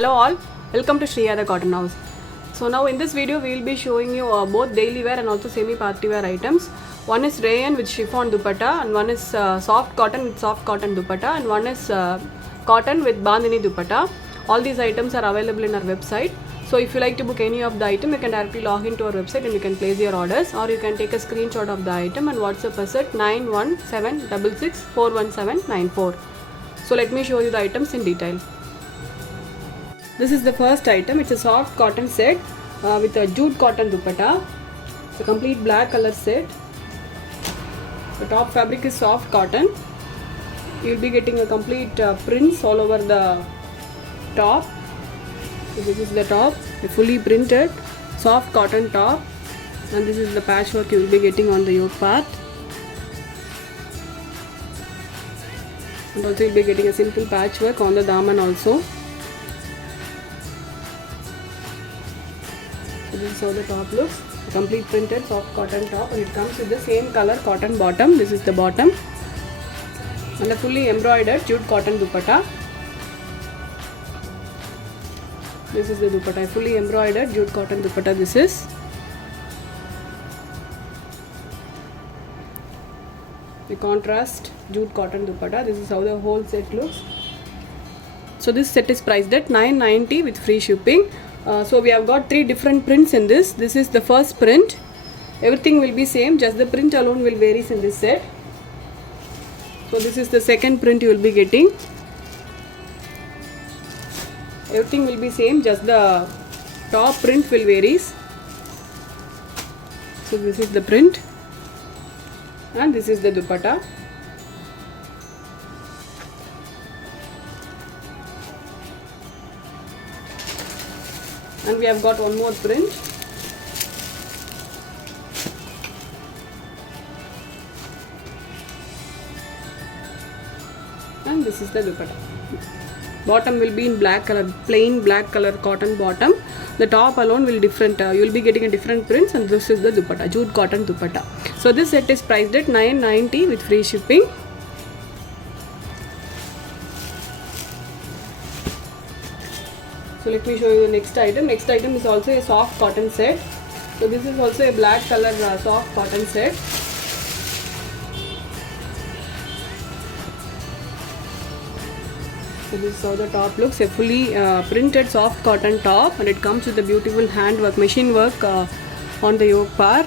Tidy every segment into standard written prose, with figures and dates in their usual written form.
Hello all, welcome to Shriya the Cotton House. So now in this video we will be showing you both daily wear and also semi party wear items. One is rayon with chiffon dupatta and one is soft cotton with soft cotton dupatta and one is cotton with bandhani dupatta. All these items are available in our website. So if you like to book any of the item, you can directly log into our website and you can place your orders, or you can take a screenshot of the item and WhatsApp us at 9176641794. So let me show you the items in detail. This is the first item. It's a soft cotton set with a jute cotton dupatta. It's a complete black color set. The top fabric is soft cotton. You will be getting a complete prints all over the top. So this is the top, a fully printed soft cotton top, and this is the patchwork you will be getting on the yoke part. And also you will be getting a simple patchwork on the daman also. So this is how the top looks. A complete printed soft cotton top, and it comes with the same color cotton bottom. This is the bottom, and a fully embroidered jute cotton dupatta. This is the dupatta, fully embroidered jute cotton dupatta. This is the contrast jute cotton dupatta. This is how the whole set looks. So this set is priced at $990 with free shipping. So we have got 3 different prints in this. This is the first print. Everything will be same, just the print alone will vary in this set. So this is the second print you will be getting. Everything will be same, just the top print will varies. So this is the print, and this is the dupatta. And we have got one more print. And this is the dupatta. Bottom will be in black color, plain black color cotton bottom. The top alone will different, you will be getting a different prints, and this is the dupatta, jute cotton dupatta. So this set is priced at $990 with free shipping. So let me show you the next item. Next item is also a soft cotton set. So this is also a black color soft cotton set. So this is how the top looks, a fully printed soft cotton top, and it comes with a beautiful handwork, machine work on the yoke part.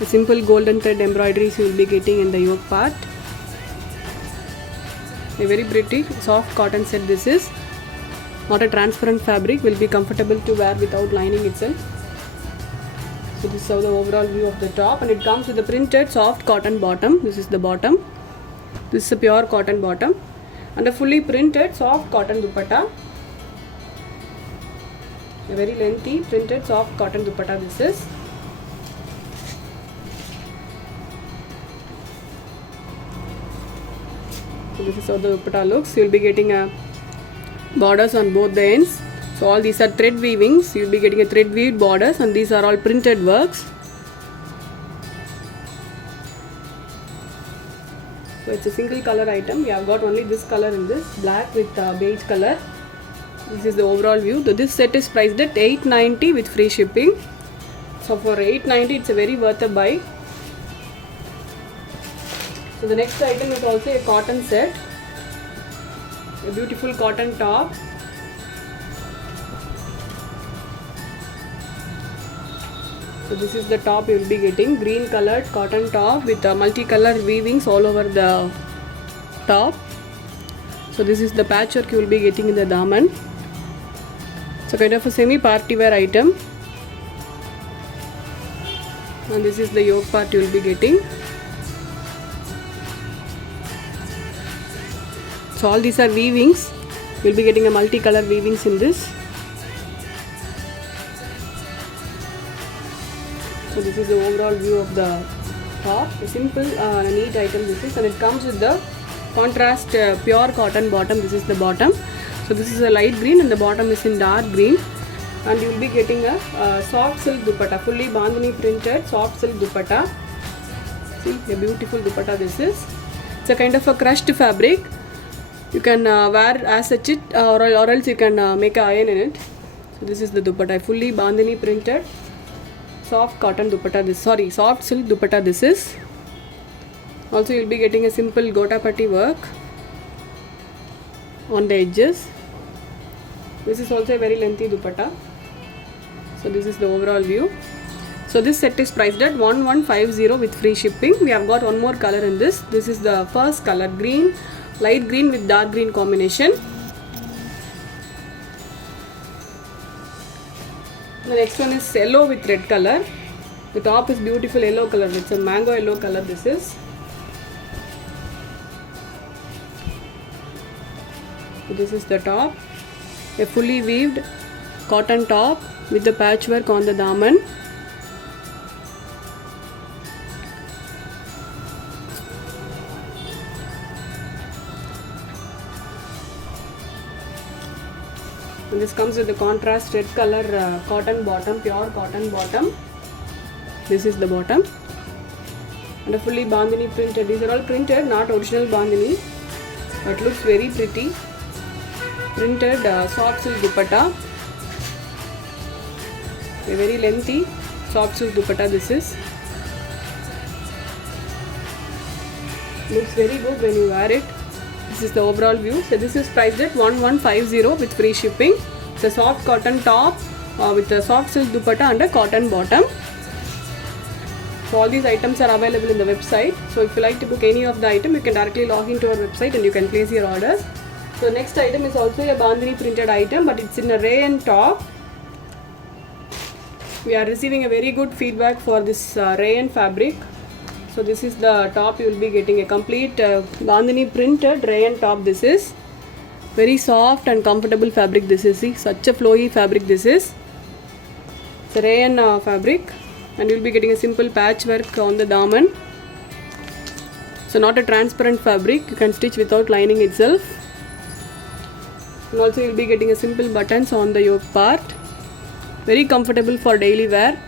A simple golden thread embroideries you will be getting in the yoke part. A very pretty soft cotton set this is. Not a transparent fabric, will be comfortable to wear without lining itself. So this is how the overall view of the top, and it comes with a printed soft cotton bottom. This is the bottom. This is a pure cotton bottom, and a fully printed soft cotton dupatta. A very lengthy printed soft cotton dupatta this is. So this is how the dupatta looks. You will be getting a borders on both the ends. So all these are thread weavings. You will be getting a thread weaved borders, and these are all printed works. So it's a single color item. We have got only this color in this, black with beige color. This is the overall view. So this set is priced at $890 with free shipping. So for $890 it's a very worth a buy. So the next item is also a cotton set. A beautiful cotton top. So this is the top you will be getting, green colored cotton top with multicolor weavings all over the top. So this is the patchwork you will be getting in the daman. So kind of a semi party wear item. And this is the yoke part you will be getting. So all these are weavings. You will be getting a multicolor weavings in this. So this is the overall view of the top. A simple neat item this is, and it comes with the contrast pure cotton bottom. This is the bottom. So this is a light green and the bottom is in dark green, and you will be getting a soft silk dupatta, fully bandhani printed soft silk dupatta. See, a beautiful dupatta this is. It's a kind of a crushed fabric. You can wear as such it or else you can make a iron in it. So this is the dupatta, fully bandhani printed soft cotton dupatta. Soft silk dupatta this is. Also you'll be getting a simple gota patti work on the edges. This is also a very lengthy dupatta. So this is the overall view. So this set is priced at 1150 with free shipping. We have got one more color in this. This is the first color, green, light green with dark green combination. The next one is yellow with red color. The top is beautiful yellow color. It's a mango yellow color this is. So this is the top. A fully weaved cotton top with the patchwork on the daman. And this comes with the contrast red color cotton bottom, pure cotton bottom. This is the bottom. And a fully bandhani printed. These are all printed, not original bandhani, but looks very pretty. Printed soft silk dupatta. A very lengthy soft silk dupatta this is. Looks very good when you wear it. This is the overall view. So this is priced at 1150 with free shipping. It's a soft cotton top with a soft silk dupatta and a cotton bottom. So all these items are available in the website. So if you like to book any of the item, you can directly log into our website and you can place your orders. So next item is also a bandhani printed item, but it's in a rayon top. We are receiving a very good feedback for this rayon fabric. So this is the top. You will be getting a complete bandhani printed rayon top. This is very soft and comfortable fabric. This is, see, such a flowy fabric this is. It's a rayon fabric, and you will be getting a simple patchwork on the daman. So not a transparent fabric. You can stitch without lining itself. And also you will be getting a simple buttons on the yoke part. Very comfortable for daily wear.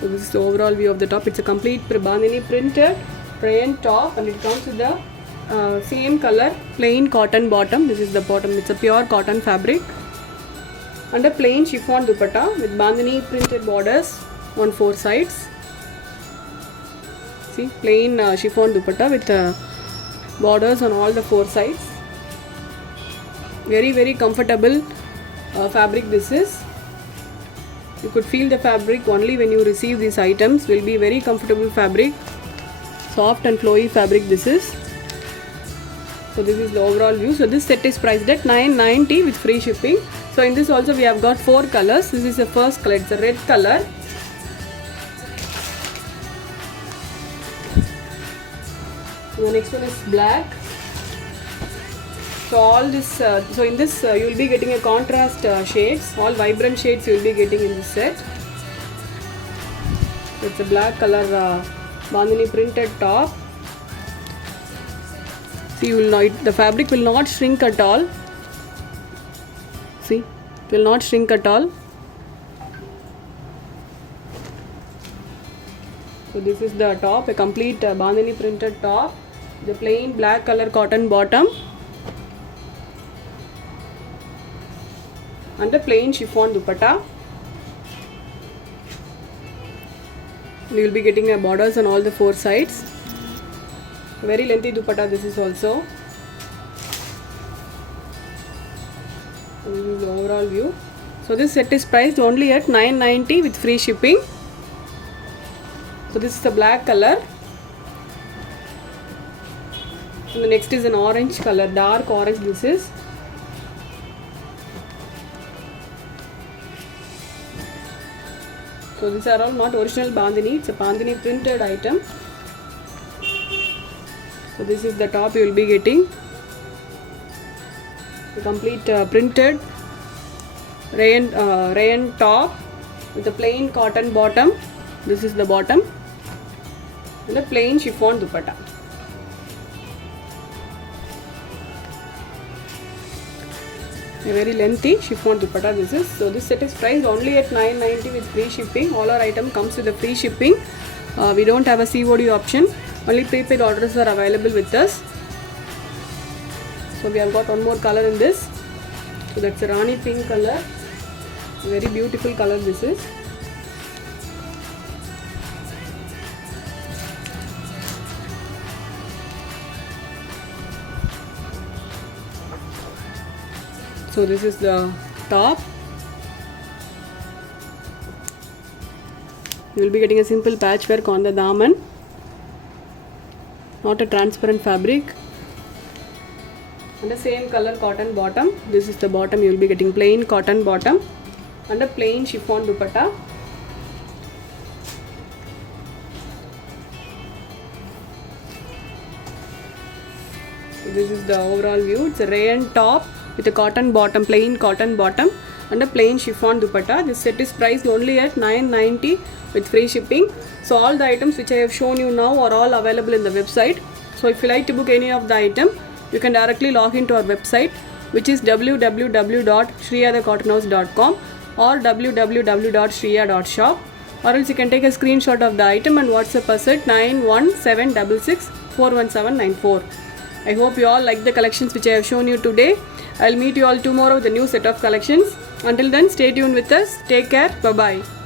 So this is the overall view of the top. It's a complete bandhani printed rayon top, and it comes with the same color plain cotton bottom. This is the bottom. It's a pure cotton fabric and a plain chiffon dupatta with bandhani printed borders on 4 sides. See, plain chiffon dupatta with borders on all the 4 sides. Very comfortable fabric this is. You could feel the fabric only when you receive these items. Will be very comfortable fabric, soft and flowy fabric this is. So this is the overall view. So this set is priced at 990 with free shipping. So in this also we have got 4 colors. This is the first color. It's a red color. The next one is black. So all this, so in this you will be getting a contrast shades, all vibrant shades you will be getting in this set. So it's a black color bandhani printed top. See, you will not, the fabric will not shrink at all. See, it will not shrink at all. So this is the top, a complete bandhani printed top. The plain black color cotton bottom and the plain chiffon dupatta. You will be getting a borders on all the 4 sides. Very lengthy dupatta this is also. This is the overall view. So this set is priced only at 990 with free shipping. So this is the black color. And the next is an orange color, dark orange this is. So these are all not original bandhani, it's a bandhani printed item. So this is the top you will be getting. The complete printed rayon top with a plain cotton bottom. This is the bottom. And a plain chiffon dupatta. A very lengthy chiffon dupatta this is. So this set is priced only at 990 with free shipping. All our item comes with a free shipping. We don't have a COD option. Only prepaid orders are available with us. So we have got one more color in this. So that's a Rani pink color. Very beautiful color this is. So this is the top. You will be getting a simple patchwork on the daman, not a transparent fabric. And the same color cotton bottom. This is the bottom. You will be getting plain cotton bottom and a plain chiffon dupatta. So this is the overall view. It's a rayon top with a cotton bottom, plain cotton bottom and a plain chiffon dupatta. This set is priced only at $990 with free shipping. So all the items which I have shown you now are all available in the website. So if you like to book any of the item, you can directly log into our website, which is www.shriyadacottonhouse.com or www.shriya.shop, or else you can take a screenshot of the item and WhatsApp us at 91766411794. I hope you all like the collections which I have shown you today. I'll meet you all tomorrow with a new set of collections. Until then, stay tuned with us. Take care. Bye-bye.